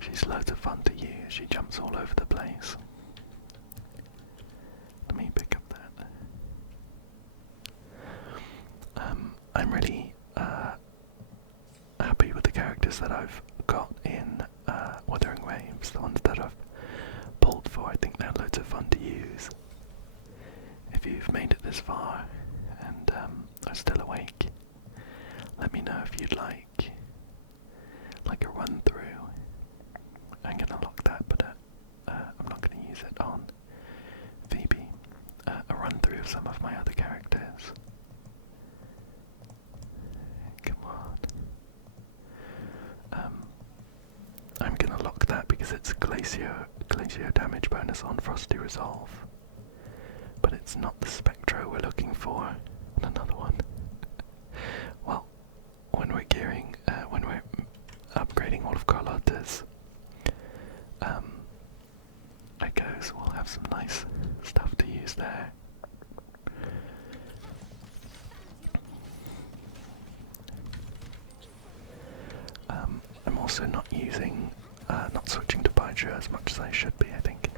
She's loads of fun to use. She jumps all over the place. Let me pick up that. I'm really happy with the characters that I've got in Wuthering Waves, the ones that I've pulled for. I think they're loads of fun to use. If you've made it this far and are still awake, let me know if you'd like a run through. I'm gonna lock that, but I'm not gonna use it on Phoebe. A run through of some of my other characters. Come on. I'm gonna lock that because it's glitched. glacier damage bonus on Frosty Resolve. But it's not the Spectro we're looking for. Another one. Well, when we're upgrading all of Carlotta's echoes, we'll have some nice stuff to use there. I'm also not switching to Baijiu as much as I should be, I think.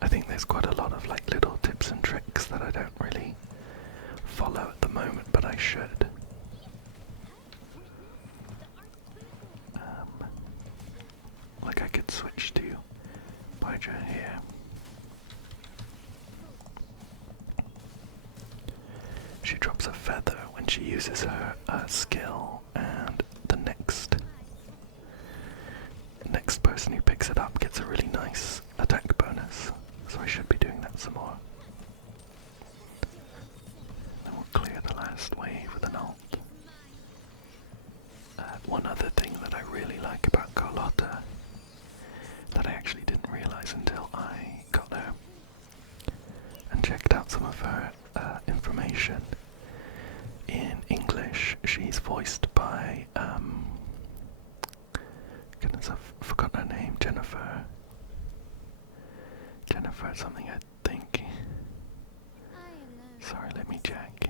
I think there's quite a lot of like little tips and tricks that I don't really follow at the moment, but I should. Like I could switch to Baijiu here. She drops a feather when she uses her skill, and the next person who picks it up gets a really nice attack bonus. So I should be doing that some more. Then we'll clear the last wave with an ult. One other thing that I really like about Carlotta that I actually didn't realize until I got her and checked out some of her information. In English, she's voiced by, goodness, I've forgotten her name, Jennifer something, I think. Sorry, let me check.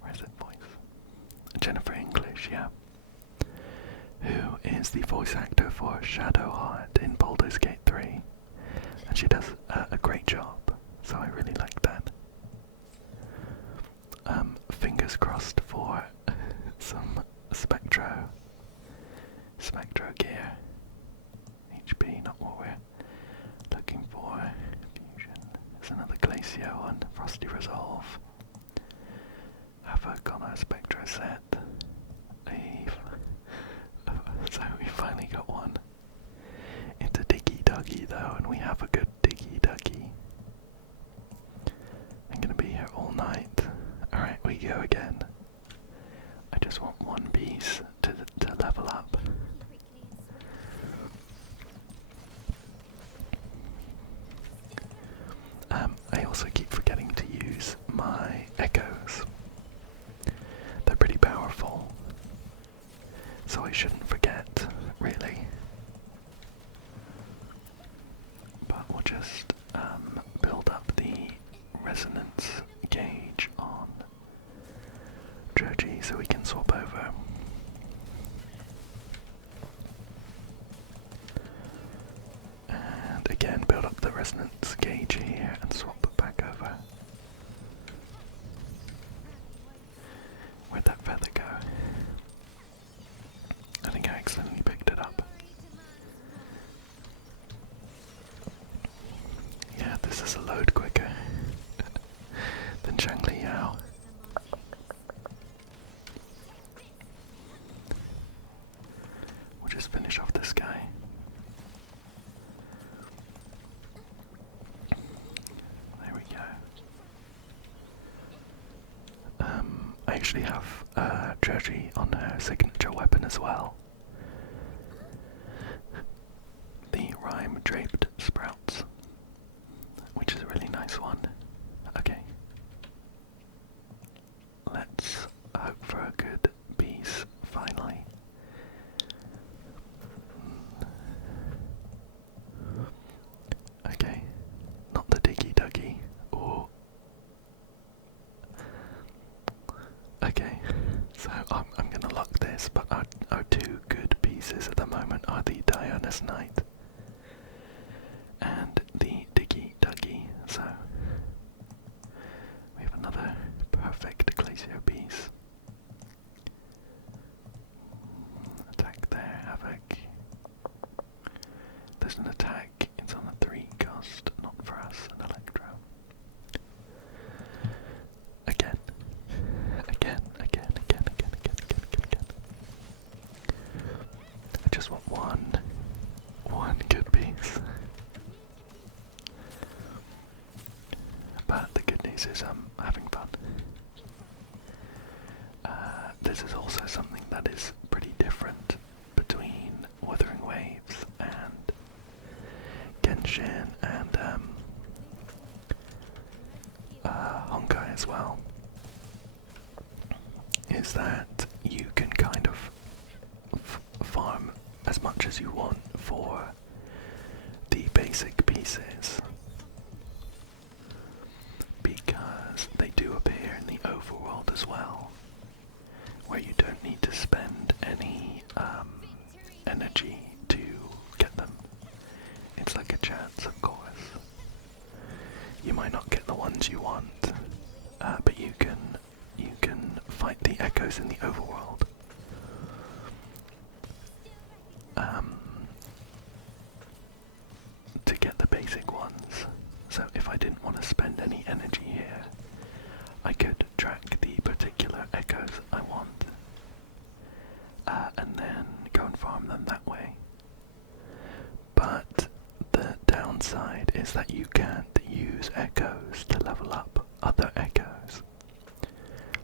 Where's that voice? Jennifer English, yeah. Who is the voice actor for Shadowheart in Baldur's Gate 3. And she does a great job, so I really like that. Fingers crossed for some Spectro gear. HP, not what we're looking for. Fusion. There's another Glacier one. Frosty Resolve. Have I got our Spectro set? So we finally got one. It's a Diggy Duggy though, and we have a good Diggy Duggy. I'm gonna be here all night. Alright, we go again. I just want one piece to level up. I also keep forgetting to use my echoes. They're pretty powerful, so I shouldn't forget, really. But we'll just build up the resonance gauge on Joji so we can swap over. And again, build up the resonance gauge here and swap it back over. Where'd that feather go? I think I accidentally picked it up. Yeah, this is a load quicker than Zhangli Yao. We'll just finish off this guy. There we go. I actually have Joji on her signature weapon as well. The Rhyme Draped Sprouts, which is a really nice one. Okay. Let's hope for a good piece, finally. Okay. Not the Diggy Duggy. Or... Okay. So I'm gonna lock this, but our two good pieces at the moment are the Dionysus Knight and the Diggy Duggy, so we have another perfect Glacier piece. Attack there, Havoc. There's an attack, it's on a 3 cost, not for us, an Electro. Again. I just want one good piece. But the good news is I'm having fun. This is also something that is pretty different Genshin and Honkai as well, is that you can kind of farm as much as you want for the basic pieces, because they do appear in the overworld as well, where you don't need to spend any energy to get them. It's like a chance, of course. You might not get the ones you want, but you can fight the echoes in the overworld. To get the basic ones. So if I didn't want to spend any energy here, I could track the particular echoes I want, and then go and farm them that way. But the downside is that you can't use echoes to level up other echoes,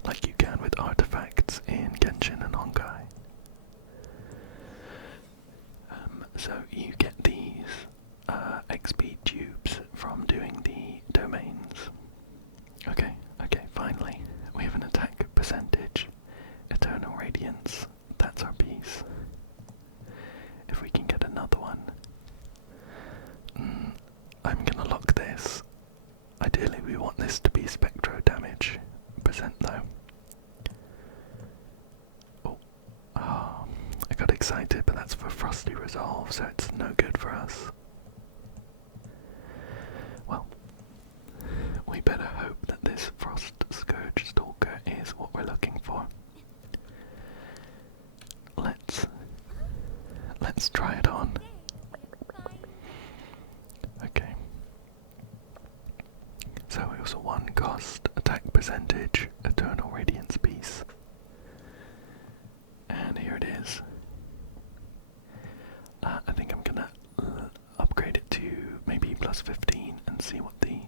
like you can with artifacts in Genshin and Honkai. So you get these XP tubes from doing the domains. Okay, finally, we have an attack percentage. Eternal Radiance, that's our piece. If we can get another one. I'm gonna lock this. Ideally we want this to be spectro damage percent though. Oh, I got excited, but that's for Frosty Resolve, so it's no good for us. Well, we better hope that this Frost Scourge Stalker is what we're looking for. Let's try it on. Okay. So it was a 1 cost attack percentage Eternal Radiance piece. And here it is. I think I'm gonna upgrade it to maybe plus 15 and see what the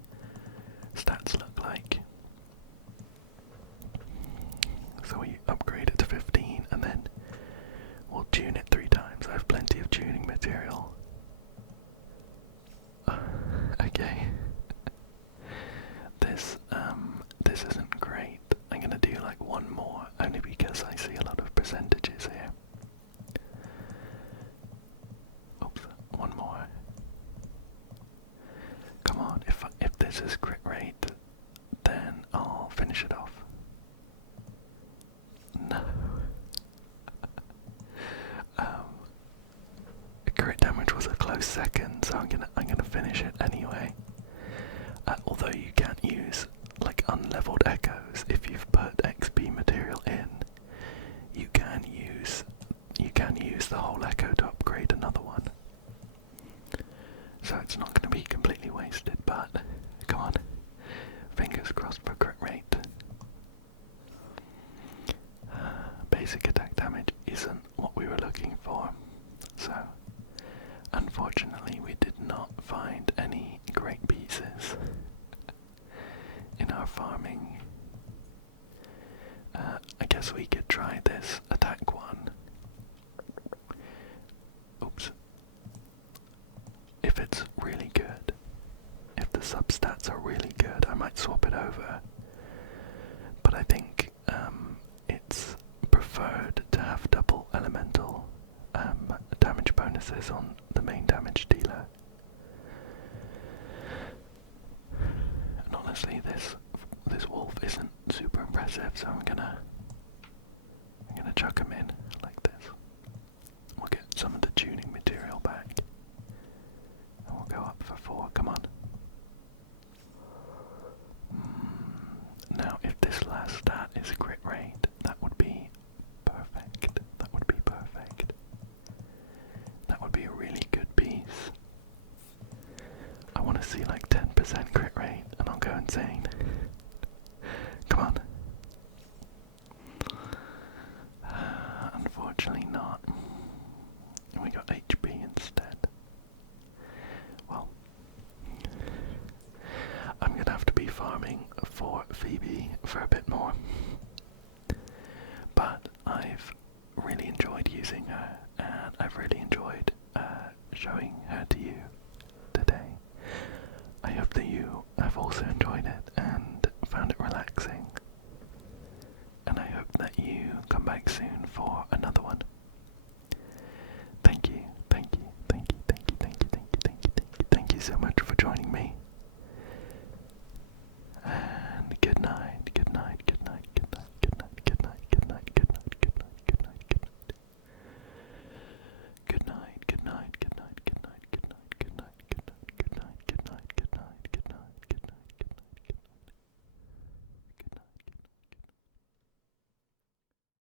stats look like. So we upgrade it to 15 and then we'll tune it 3 times. I have plenty of tuning material. Okay. This isn't great. I'm gonna do like 1 more, only because I see a lot of percentages here. Oops, 1 more. Come on, if this is crit rate, then I'll finish it off. No. Crit damage was a close second, so I'm gonna finish it anyway. Although you can't use like unleveled echoes if you've put XP material in, you can use the whole echo to upgrade another one. So it's not going to be completely wasted, but come on, fingers crossed for crit rate. Basic attack damage isn't what we were looking for, so unfortunately we did not find any great pieces in our farming. I guess we could try this attack one. Oops. If it's really good, if the substats are really good, I might swap it over. But I think it's preferred to have double elemental damage bonuses on the main damage dealer. And honestly, this wolf isn't super impressive, so I'm gonna chuck him in like this. We'll get some of the tuning material back, and we'll go up for 4. Come on. Now, if this last stat is crit rate, that would be perfect. That would be perfect. That would be a really good piece. I want to see like 10% crit rate, and I'll go insane. Come on. Unfortunately not. We got HP instead. Well, I'm gonna have to be farming for Phoebe for a bit more. But I've really enjoyed using her, and I've really enjoyed showing her to you today. also enjoyed it and found it relaxing. And I hope that you come back soon for another one. Thank you, thank you, thank you, thank you, thank you, thank you, thank you, thank you, thank you so much